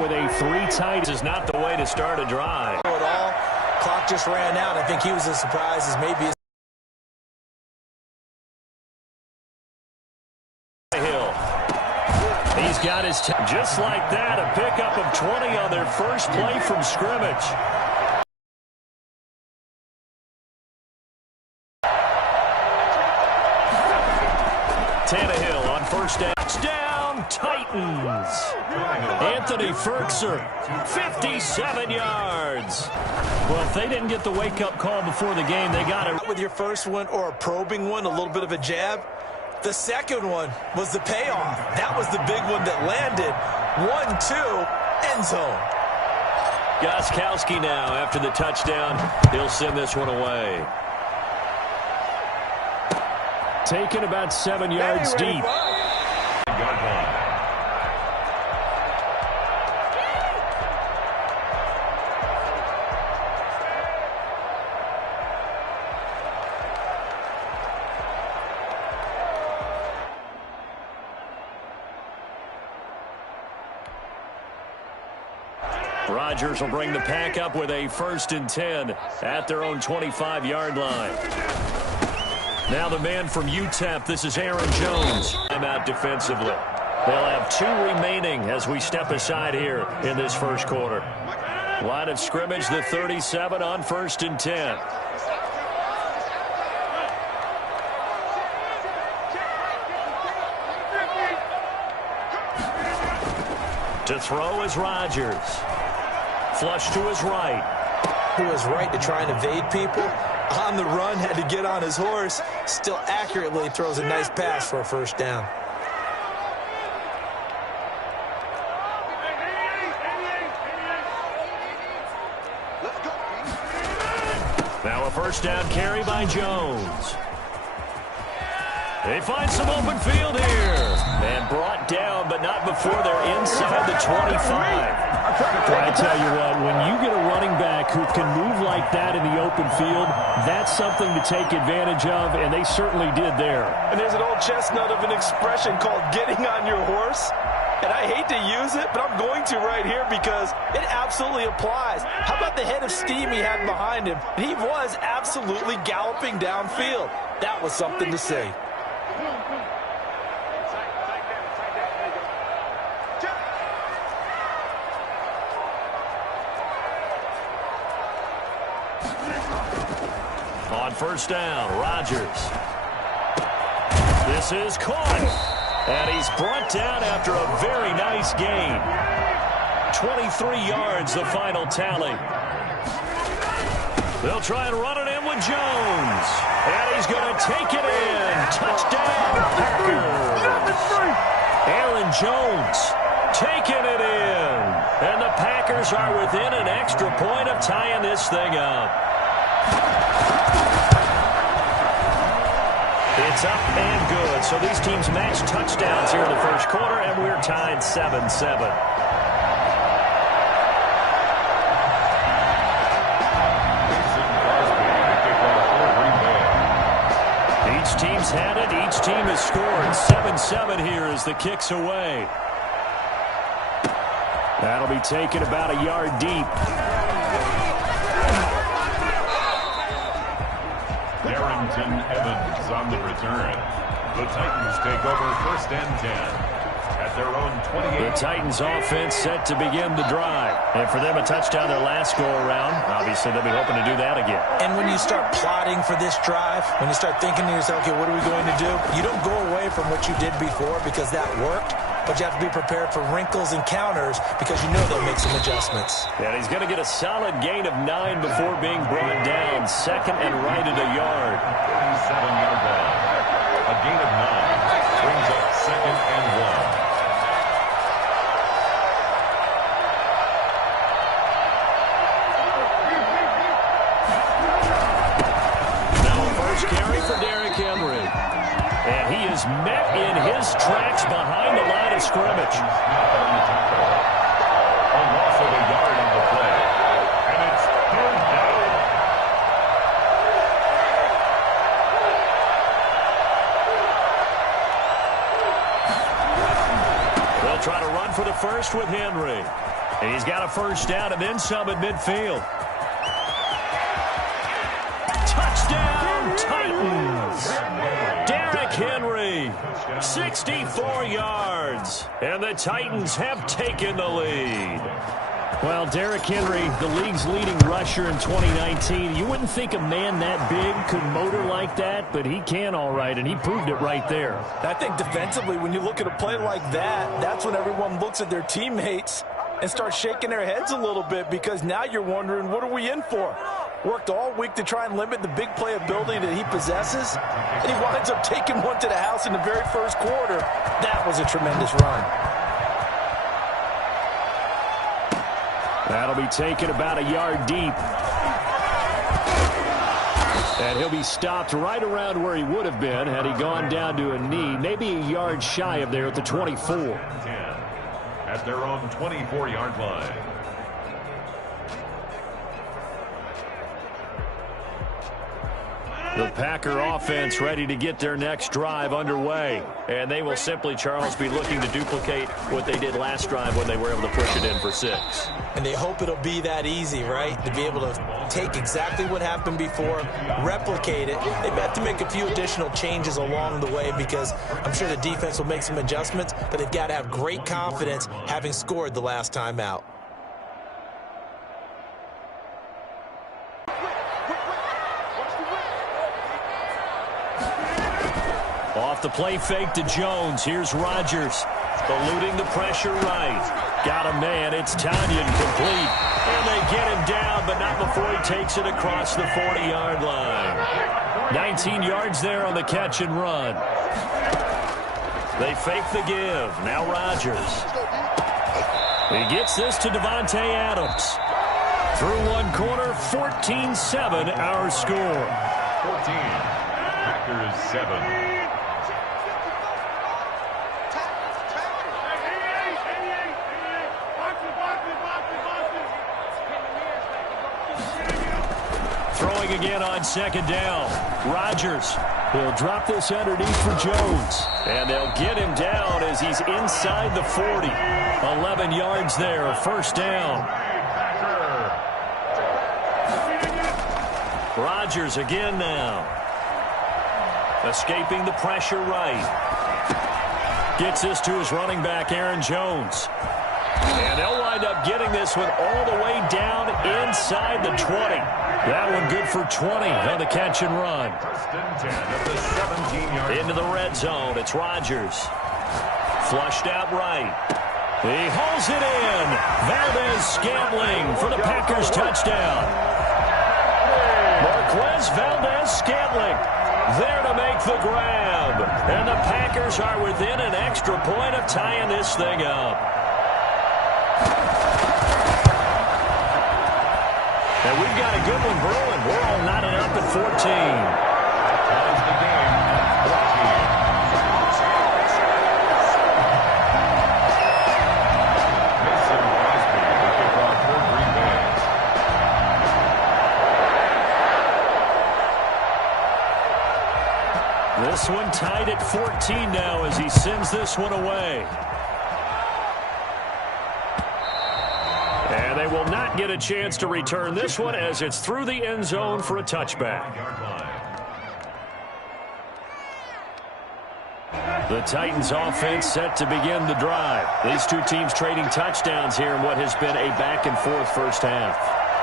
with a 3-tight. This is not the way to start a drive. At all. Clock just ran out. I think he was as surprised as maybe his Hill. He's got his just like that, a pickup of 20 on their first play from scrimmage. Tannehill on first down. Touchdown, Titans. Anthony Ferkser, 57 yards. Well, if they didn't get the wake-up call before the game, they got it. With your first one or a probing one, a little bit of a jab. The second one was the payoff. That was the big one that landed. 1-2, end zone. Gostkowski now after the touchdown. He'll send this one away. Taken about 7 yards deep. Rodgers will bring the pack up with a 1st and 10 at their own 25-yard line. Now the man from UTEP, this is Aaron Jones. I'm out defensively. They'll have 2 remaining as we step aside here in this first quarter. Line of scrimmage, the 37 on 1st and 10. To throw is Rodgers. Flush to his right. To his right to try and evade people. On the run, had to get on his horse. Still accurately throws a nice pass for a first down. Now a first down carry by Jones. They find some open field here. And brought down, but not before they're inside the 25. Well, I tell you what, when you get a running back who can move like that in the open field, that's something to take advantage of, and they certainly did there. And there's an old chestnut of an expression called getting on your horse. And I hate to use it, but I'm going to right here because it absolutely applies. How about the head of steam he had behind him? He was absolutely galloping downfield. That was something to say. On first down, Rodgers. This is caught. And he's brought down after a very nice gain. 23 yards, the final tally. They'll try and run it in with Jones. And he's going to take it in. Touchdown, Packers. Aaron Jones taking it in. And the Packers are within an extra point of tying this thing up. It's up and good. So these teams match touchdowns here in the first quarter, and we're tied 7-7. Each team's had it. Each team has scored. 7-7 here as the kick's away. That'll be taken about a yard deep. Darrington Evans on the return. The Titans take over 1st and 10 at their own 28. The Titans offense set to begin the drive. And for them, a touchdown their last go-around. Obviously, they'll be hoping to do that again. And when you start plotting for this drive, when you start thinking to yourself, okay, what are we going to do? You don't go away from what you did before because that worked. But you have to be prepared for wrinkles and counters because you know they'll make some adjustments. And he's going to get a solid gain of 9 before being brought down. 2nd and right at a yard. 37-yard line. A gain of 9 brings up 2nd and 1. Now a first carry for Derrick Henry. And he is met in his tracks behind the line of scrimmage. A loss of a yard on the play. And it's 3rd down. They'll try to run for the first with Henry. And he's got a first down and then some at midfield. Touchdown, Titans! Derrick Henry, 64 yards. And the Titans have taken the lead. Well, Derrick Henry, the league's leading rusher in 2019. You wouldn't think a man that big could motor like that, but he can all right, and he proved it right there. I think defensively, when you look at a play like that, that's when everyone looks at their teammates and starts shaking their heads a little bit, because now you're wondering, what are we in for? Worked all week to try and limit the big play ability that he possesses, and he winds up taking one to the house in the very first quarter. That was a tremendous run. That'll be taken about a yard deep. And he'll be stopped right around where he would have been had he gone down to a knee, maybe a yard shy of there at the 24. At their own 24-yard line. The Packer offense ready to get their next drive underway. And they will simply, Charles, be looking to duplicate what they did last drive when they were able to push it in for 6. And they hope it'll be that easy, right? To be able to take exactly what happened before, replicate it. They have to make a few additional changes along the way, because I'm sure the defense will make some adjustments, but they've got to have great confidence having scored the last time out. Off the play fake to Jones. Here's Rodgers. Eluding the pressure right. Got a man. It's Tanyan complete. And they get him down, but not before he takes it across the 40-yard line. 19 yards there on the catch and run. They fake the give. Now Rodgers. He gets this to Devontae Adams. Through one corner, 14-7 our score. 14. Packers 7. Throwing again on second down. Rodgers. He'll drop this underneath for Jones. And they'll get him down as he's inside the 40. 11 yards there, a first down. Rodgers again now. Escaping the pressure right. Gets this to his running back, Aaron Jones. And they'll wind up getting this one all the way down inside the 20. That one good for 20 on the catch and run. First and 10 at the 17-yard line. Into the red zone. It's Rodgers. Flushed out right. He hauls it in. Valdez-Scantling for the Packers touchdown. Marquez Valdez-Scantling there to make the grab. And the Packers are within an extra point of tying this thing up. And we've got a good one brewing. We're all knotted up at 14. Ties the game at 14. Mason Crosby, the kickoff for Green Bay. This one tied at 14 now as he sends this one away. And they will not get a chance to return this one as it's through the end zone for a touchback. The Titans offense set to begin the drive. These two teams trading touchdowns here in what has been a back-and-forth first half.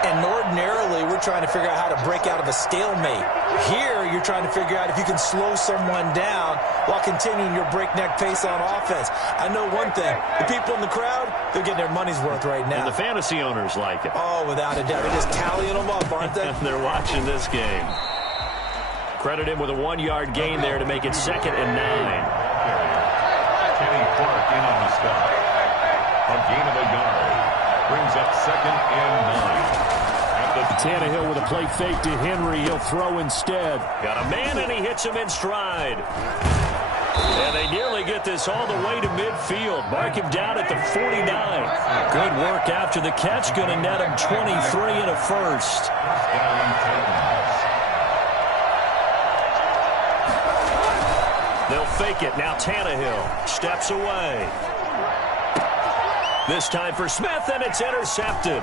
And ordinarily, we're trying to figure out how to break out of a stalemate. Here, you're trying to figure out if you can slow someone down while continuing your breakneck pace on offense. I know one thing. The people in the crowd, they're getting their money's worth right now. And the fantasy owners like it. Oh, without a doubt. They're just tallying them up, aren't they? They're watching this game. Credit him with a 1-yard gain there to make it 2nd and 9. Kenny Clark in on the stop. A gain of a yard. Brings up 2nd and 9. Tannehill with a play fake to Henry. He'll throw instead. Got a man, and he hits him in stride. And they nearly get this all the way to midfield. Mark him down at the 49. Good work after the catch. Going to net him 23 and a first. They'll fake it. Now Tannehill steps away. This time for Smith, and it's intercepted.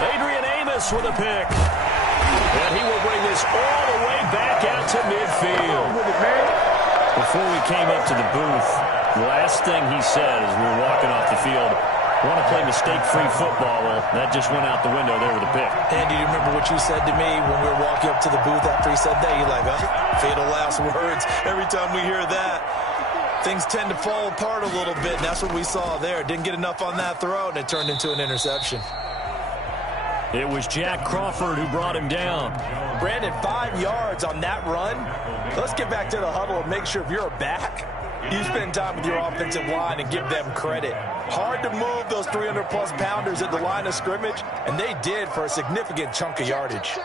Adrian Amos with a pick. And he will bring this all the way back out to midfield. Before we came up to the booth, the last thing he said as we were walking off the field, want to play mistake-free football. Well, that just went out the window there with a pick. Andy, do you remember what you said to me when we were walking up to the booth after he said that? You're like, oh, fatal last words. Every time we hear that, things tend to fall apart a little bit, and that's what we saw there. Didn't get enough on that throw, and it turned into an interception. It was Jack Crawford who brought him down. Brandon, 5 yards on that run. Let's get back to the huddle and make sure if you're a back, you spend time with your offensive line and give them credit. Hard to move those 300-plus pounders at the line of scrimmage, and they did for a significant chunk of yardage.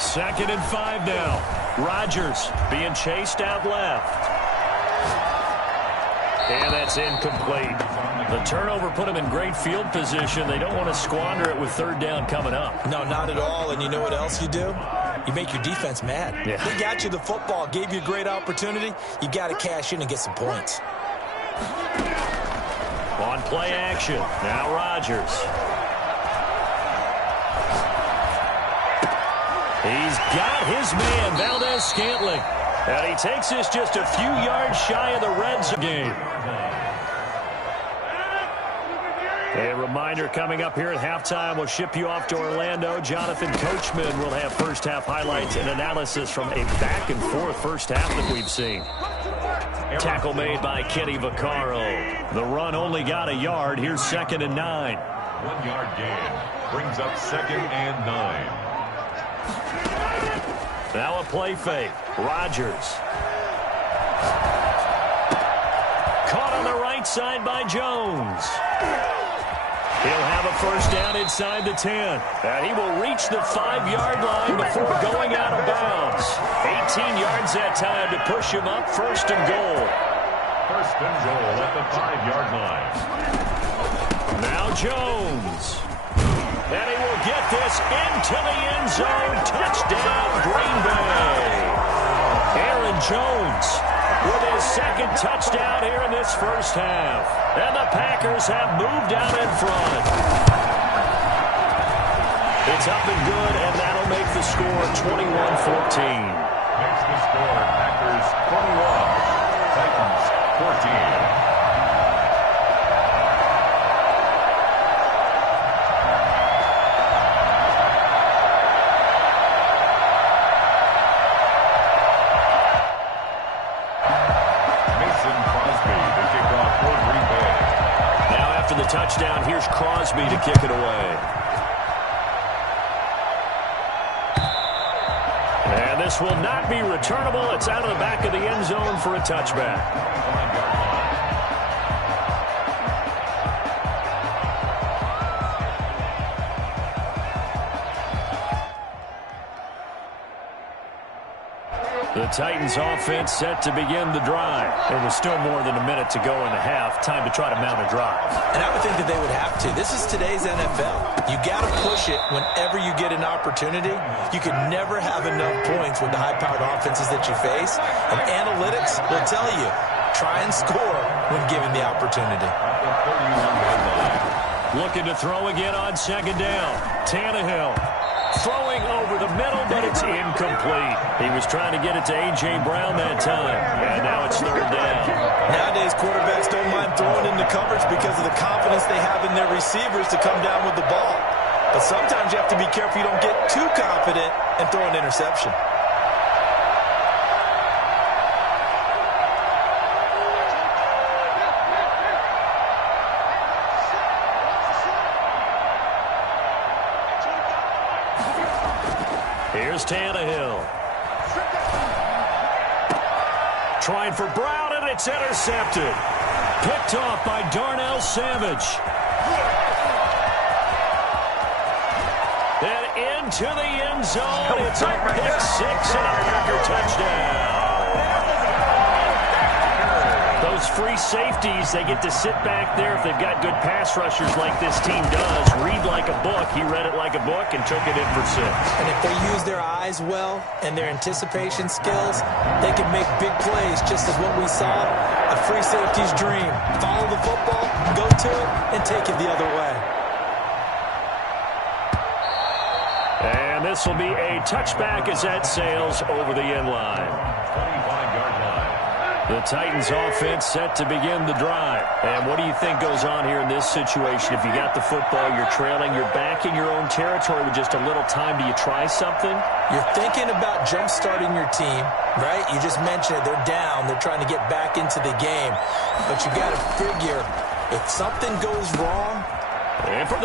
Second and 5 now. Rodgers being chased out left. And that's incomplete. The turnover put him in great field position. They don't want to squander it with third down coming up. No, not at all. And you know what else you do? You make your defense mad. Yeah. They got you the football, gave you a great opportunity. You got to cash in and get some points. On play action. Now Rodgers. He's got his man, Valdez-Scantling. And he takes this just a few yards shy of the red zone game. A reminder coming up here at halftime. We'll ship you off to Orlando. Jonathan Coachman will have first-half highlights and analysis from a back-and-forth first half that we've seen. Tackle made by Kenny Vaccaro. The run only got a yard. Here's 2nd and 9. 1 yard gain. Brings up 2nd and 9. Now a play fake. Rodgers. Caught on the right side by Jones. He'll have a first down inside the 10. And he will reach the 5-yard line before going out of bounds. 18 yards that time to push him up 1st and goal. 1st and goal at the 5-yard line. Now Jones. And he will get this into the end zone. Touchdown, Green Bay. Aaron Jones with his 2nd touchdown here in this first half. And the Packers have moved out in front. It's up and good, and that'll make the score 21-14. Makes the score Packers 21, Titans 14. Touchdown. Here's Crosby to kick it away. And this will not be returnable. It's out of the back of the end zone for a touchback. The Titans offense set to begin the drive. There was still more than a minute to go in the half. Time to try to mount a drive. And I would think that they would have to. This is today's NFL. You got to push it whenever you get an opportunity. You can never have enough points with the high-powered offenses that you face. And analytics will tell you, try and score when given the opportunity. Looking to throw again on 2nd down. Tannehill. Throwing over the middle, but it's incomplete. He was trying to get it to A.J. Brown that time, and now it's 3rd down. Nowadays, quarterbacks don't mind throwing into coverage because of the confidence they have in their receivers to come down with the ball. But sometimes you have to be careful you don't get too confident and throw an interception. Here's Tannehill. Trying for Brown, and it's intercepted. Picked off by Darnell Savage. And into the end zone. It's a pick 6 and a Packer touchdown. Those those free safeties, they get to sit back there if they've got good pass rushers like this team does. Read like a book. He read it like a book and took it in for 6. And if they use their eyes well and their anticipation skills, they can make big plays, just as what we saw, a free safety's dream. Follow the football, go to it, and take it the other way. And this will be a touchback as that sails over the end line. 25-yard line. The Titans offense set to begin the drive. And what do you think goes on here in this situation? If you got the football, you're trailing, you're back in your own territory with just a little time. Do you try something? You're thinking about jump-starting your team, right? You just mentioned it. They're down. They're trying to get back into the game. But you got to figure, if something goes wrong, and from the